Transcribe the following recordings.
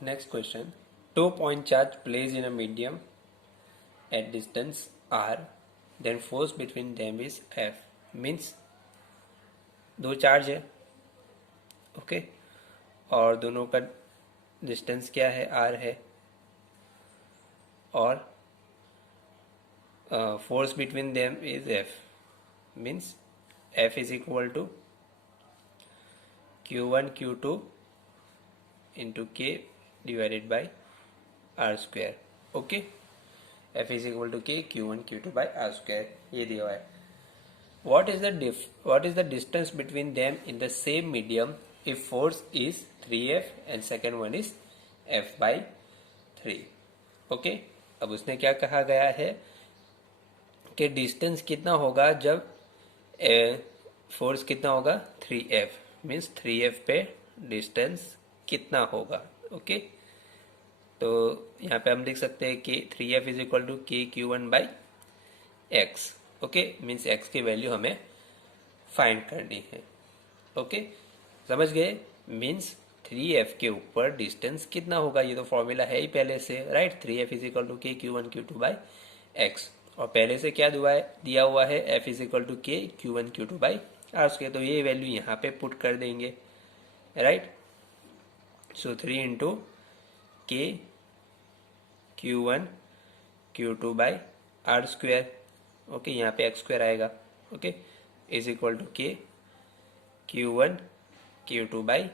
Next question. 2-point charge placed in a medium at distance r, then force between them is F. Means दो charge है, okay, और दोनों का distance क्या है, r है, और force between them is F. Means F is equal to Q1 Q2 into K divided by R square. Okay, F is equal to K Q1 Q2 by R square, ये दिया हुआ है. What is the distance between them in the same medium if force is 3F and second one is F by 3. Okay, अब उसने क्या कहा गया है कि डिस्टेंस कितना होगा जब फोर्स कितना होगा 3F. मीन्स 3F पे डिस्टेंस कितना होगा. ओके, तो यहाँ पे हम लिख सकते हैं कि 3F इज इक्वल टू के Q1 by x. Okay, means x की वैल्यू हमें फाइंड करनी है. ओके, समझ गए. मीन्स 3F के ऊपर डिस्टेंस कितना होगा, ये तो फॉर्मूला है ही पहले से, right. 3F is equal to के Q1 Q2 बाई एक्स, और पहले से क्या दिया हुआ है, F इज इक्वल टू के Q1 Q2 by R square. तो ये वैल्यू यहाँ पे पुट कर देंगे, राइट. सो 3 इंटू के Q1 Q2 by R square. Okay, यहाँ पे एक्स स्क्वायर आएगा. ओके, इज इक्वल टू के Q1 Q2 by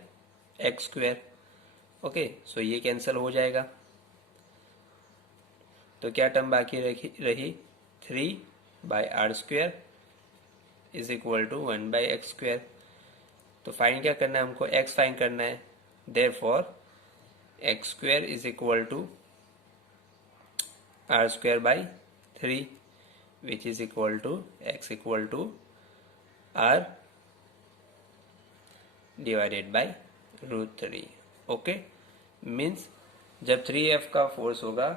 x square. Okay, so ये कैंसिल हो जाएगा. तो क्या टर्म बाकी रही 3 by R square is equal to 1 by x square. तो फाइंड क्या करना है हमको, एक्स फाइंड करना है. Therefore X square is equal to R square by 3 which is equal to x equal to r divided by root 3. Okay, means जब 3F का force होगा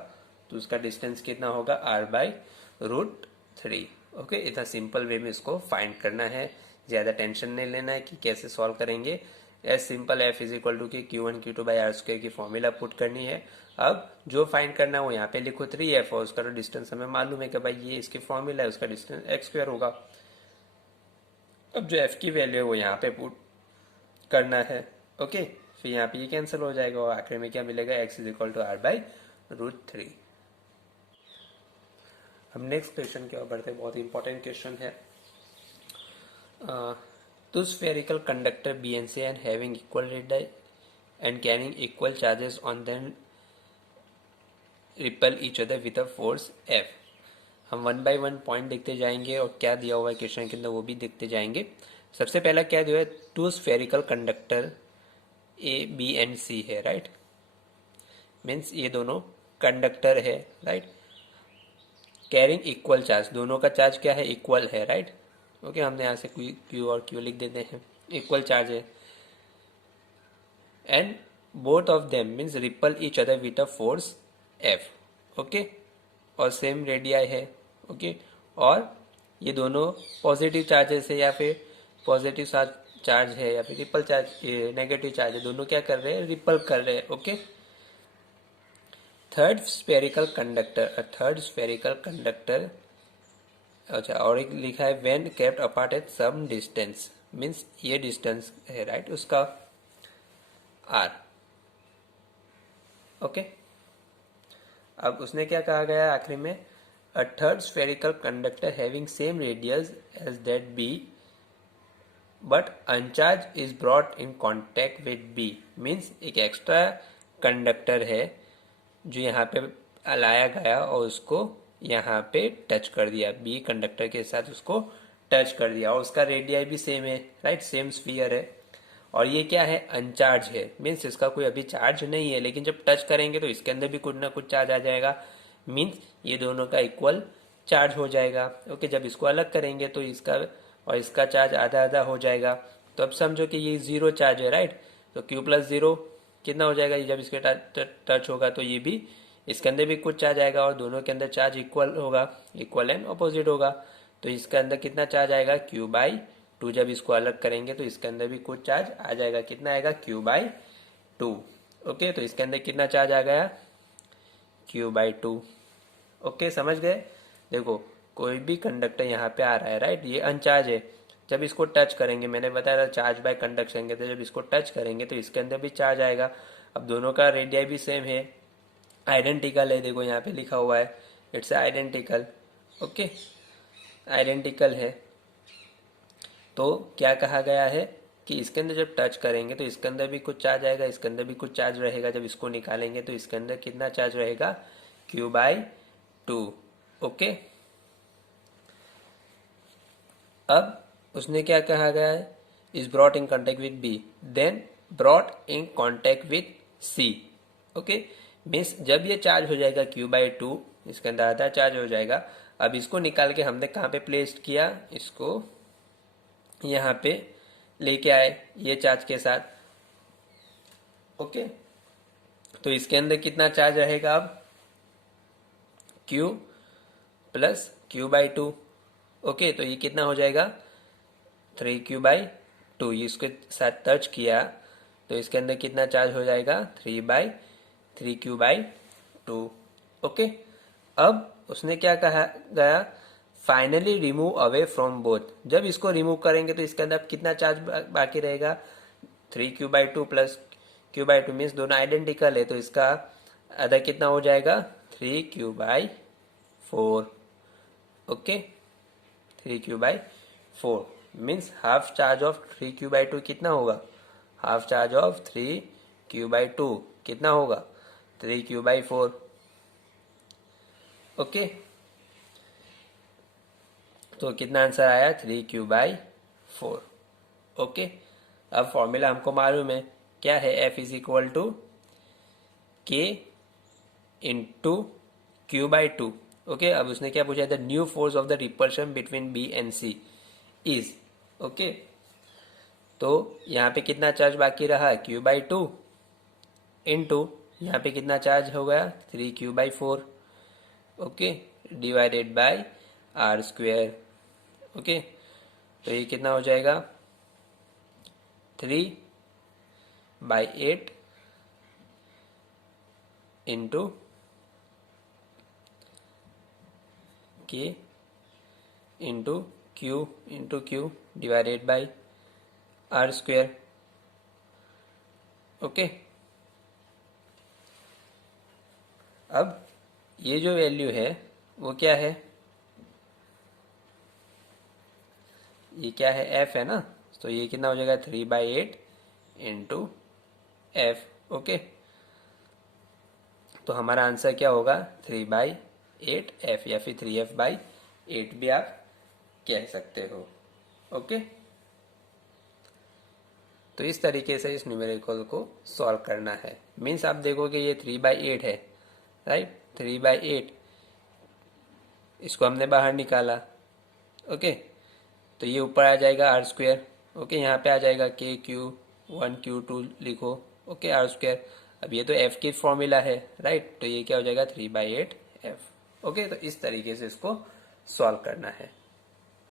तो उसका डिस्टेंस कितना होगा, r बाई रूट 3. ओके, इतना सिंपल वे में इसको फाइंड करना है. ज़्यादा टेंशन नहीं लेना है कि कैसे सॉल्व करेंगे. As simple F is equal to के Q1 Q2 by R square की फॉर्मूला पुट करनी है. अब जो फाइंड करना है वो यहाँ पे लिखो 3F, और उसका डिस्टेंस हमें मालूम है कि भाई ये इसकी फॉर्मूला है, उसका डिस्टेंस एक्स स्क्वायर होगा. अब जो F की वैल्यू है वो यहाँ पे पुट करना है. ओके, फिर यहाँ पे ये कैंसिल हो जाएगा और आखिर में क्या मिलेगा, x is equal to R by root 3. हम नेक्स्ट क्वेश्चन की ओर बढ़ते हैं. बहुत इंपॉर्टेंट क्वेश्चन है. Two spherical conductor B and C and having equal radii and carrying equal charges on them repel each other with a force F. हम 1 by 1 point देखते जाएंगे और क्या दिया हुआ है क्वेश्चन के अंदर वो भी देखते जाएंगे. सबसे पहला क्या दिया है, two spherical conductor A B and C है, राइट. मीन्स ये दोनों कंडक्टर है, राइट. कैरिंग इक्वल चार्ज, दोनों का चार्ज क्या है, इक्वल है, राइट. ओके, हमने यहाँ से Q और Q लिख देते हैं, इक्वल चार्ज है. And both of them means ripple each other with a force F. Okay, और सेम रेडियाई है. ओके, और ये दोनों पॉजिटिव चार्जेस है या फिर पॉजिटिव चार्ज है या फिर रिपल चार्ज नेगेटिव चार्ज है, दोनों क्या कर रहे हैं, रिपल कर रहे हैं. Okay, third spherical conductor. अच्छा, और एक लिखा है when kept apart at some distance. Means ये डिस्टेंस है, राइट, उसका r. ओके, अब उसने क्या कहा गया आखिरी में, a third spherical conductor having same radius as that B but uncharge is brought in contact with B. Means एक एक्स्ट्रा कंडक्टर है जो यहाँ पे लाया गया और उसको यहाँ पे टच कर दिया, बी कंडक्टर के साथ उसको टच कर दिया, और उसका रेडियाई भी सेम है, राइट, सेम स्फीयर है. और ये क्या है, अनचार्ज है. मीन्स इसका कोई अभी चार्ज नहीं है, लेकिन जब टच करेंगे तो इसके अंदर भी कुछ ना कुछ चार्ज आ जाएगा. मीन्स ये दोनों का इक्वल चार्ज हो जाएगा. ओके, जब इसको अलग करेंगे तो इसका और इसका चार्ज आधा आधा हो जाएगा. तो अब समझो कि ये जीरो चार्ज है, राइट. तो Q प्लस जीरो कितना हो जाएगा, जब इसके टच होगा तो ये भी इसके अंदर भी कुछ चार्ज आएगा, और दोनों के अंदर चार्ज इक्वल होगा, इक्वल एंड अपोजिट होगा. तो इसके अंदर कितना चार्ज आएगा, Q बाई 2. जब इसको अलग करेंगे तो इसके अंदर भी कुछ चार्ज आ जाएगा, कितना आएगा, Q बाई 2. ओके, तो इसके अंदर कितना चार्ज आ गया, Q/2। ओके, समझ गए। देखो कोई भी कंडक्टर यहाँ पे आ रहा है, राइट, ये अनचार्ज है। जब इसको टच करेंगे, मैंने बताया था चार्ज बाय कंडक्शन के, तो जब इसको टच करेंगे तो इसके अंदर भी चार्ज आएगा। अब दोनों का रेडियस भी सेम है, आइडेंटिकल है। देखो यहाँ पे लिखा हुआ है इट्स आइडेंटिकल। ओके, आइडेंटिकल है। तो क्या कहा गया है कि इसके अंदर जब टच करेंगे तो इसके अंदर भी कुछ चार्ज आएगा, इसके अंदर भी कुछ चार्ज रहेगा। जब इसको निकालेंगे तो इसके अंदर कितना चार्ज रहेगा, Q/2। ओके, अब उसने क्या कहा गया है, is brought in contact with B then brought in contact with C. Okay, means जब ये चार्ज हो जाएगा Q/2, इसके अंदर आधा चार्ज हो जाएगा। अब इसको निकाल के हमने कहाँ पे प्लेस किया, इसको यहाँ पे लेके आए ये चार्ज के साथ। ओके, तो इसके अंदर कितना चार्ज रहेगा अब, Q प्लस Q/2। ओके, तो ये कितना हो जाएगा, 3Q/2। ये इसके साथ टच किया तो इसके अंदर कितना चार्ज हो जाएगा, 3Q/2। ओके, अब उसने क्या कहा गया, finally remove away from both. जब इसको रिमूव करेंगे तो इसके अंदर कितना चार्ज बाकी रहेगा, 3Q/2 प्लस Q/2, मीन्स दोनों आइडेंटिकल है, तो इसका अदर कितना हो जाएगा, 3Q/4। Okay, 3Q/4 means half charge of 3Q/2 कितना होगा, हाफ चार्ज ऑफ 3Q/2 कितना होगा, 3Q/4। ओके, तो कितना आंसर आया, 3Q/4। ओके, अब फॉर्मूला हमको मालूम है क्या है, F is equal to K into Q/2। Okay, अब उसने क्या पूछा, the new force of the repulsion between B and C is. Okay, तो यहाँ पे कितना चार्ज बाकी रहा, Q/2 इंटू यहाँ पे कितना चार्ज हो गया, 3Q/4। Okay, divided by R²। Okay, तो ये कितना हो जाएगा, 3/8 into K into Q divided by R²। Okay, अब ये जो वैल्यू है वो क्या है, ये क्या है, F है ना, तो ये कितना हो जाएगा, 3/8 इंटू F। ओके, तो हमारा आंसर क्या होगा, 3/8F या फिर 3F/8 भी आप कह सकते हो। ओके, तो इस तरीके से इस न्यूमेरिकल को सॉल्व करना है। मीन्स आप देखोगे ये 3/8 है, राइट, 3/8 इसको हमने बाहर निकाला। ओके, तो ये ऊपर आ जाएगा R²। ओके, यहाँ पे आ जाएगा KQ1 Q2 लिखो। Okay, R²। अब ये तो F की फॉर्मूला है, राइट, तो ये क्या हो जाएगा, 3/8F। ओके, तो इस तरीके से इसको सॉल्व करना है।